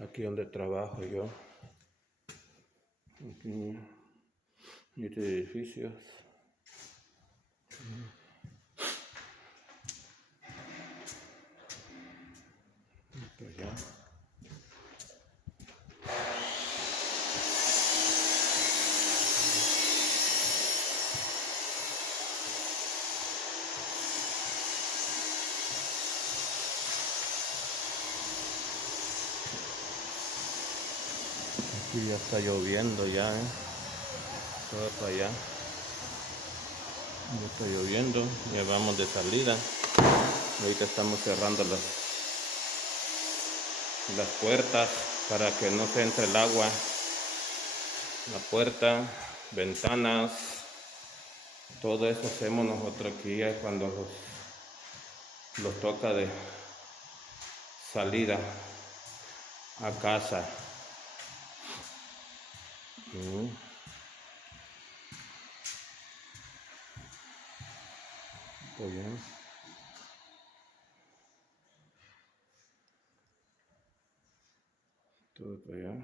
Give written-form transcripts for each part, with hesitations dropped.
aquí donde trabajo yo, aquí, este edificio. Allá. Aquí ya está lloviendo ya, todo para allá. Ya está lloviendo, ya vamos de salida. Ahorita estamos cerrando las puertas para que no se entre el agua. La puerta, ventanas, todo eso hacemos nosotros aquí cuando los toca de salida a casa. Muy bien. Todo para allá.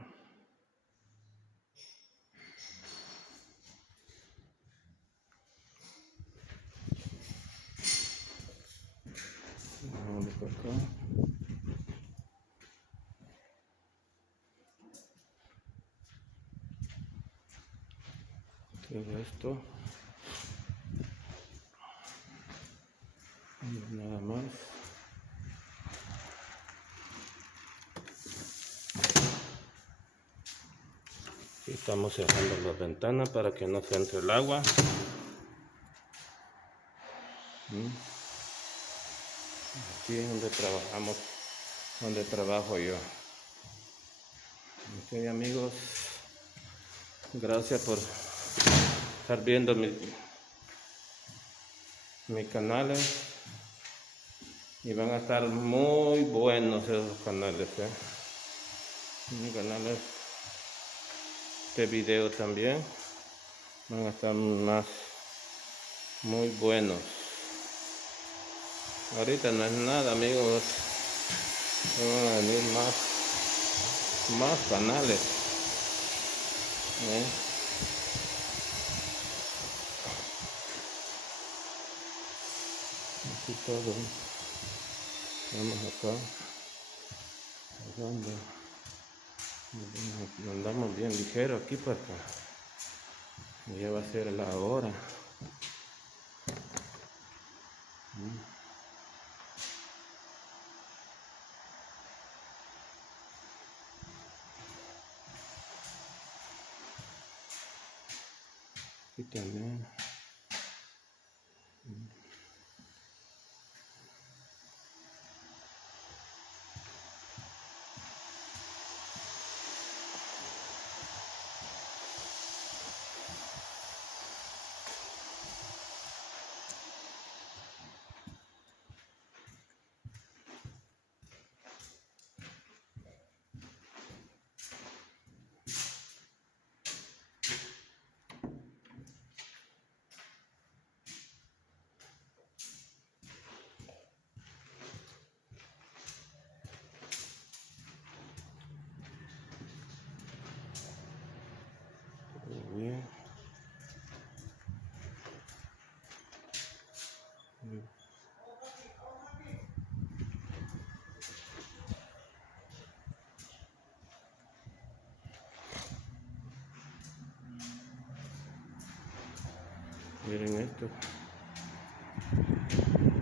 Vamos para acá. Todo esto. Y nada más. Y estamos cerrando las ventanas para que no se entre el agua. Aquí es donde trabajamos, donde trabajo yo. Ok, amigos, gracias por estar viendo mis canales. Y van a estar muy buenos esos canales, mis canales de video también van a estar muy buenos. Ahorita no es nada, amigos, van a venir más canales, aquí todo. Vamos acá, andamos bien ligero aquí para acá. Ya va a ser la hora. Y también. Bien. Miren esto.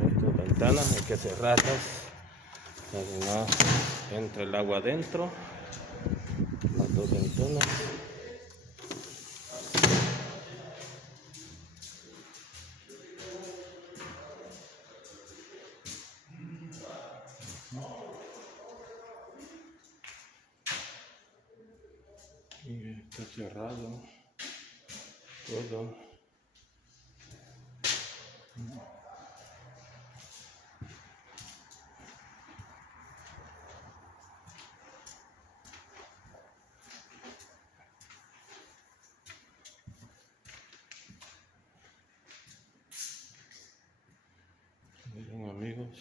Estas ventanas hay que cerrarlas para que no entre el agua adentro. Las dos ventanas. Y está cerrado todo. Miren, amigos.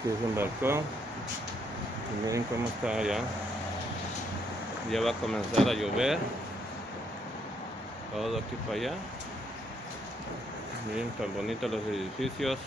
Aquí es un balcón. Y miren cómo está allá. Ya va a comenzar a llover. Todo aquí para allá. Miren tan bonitos los edificios.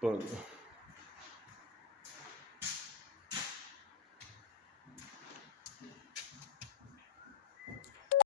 Por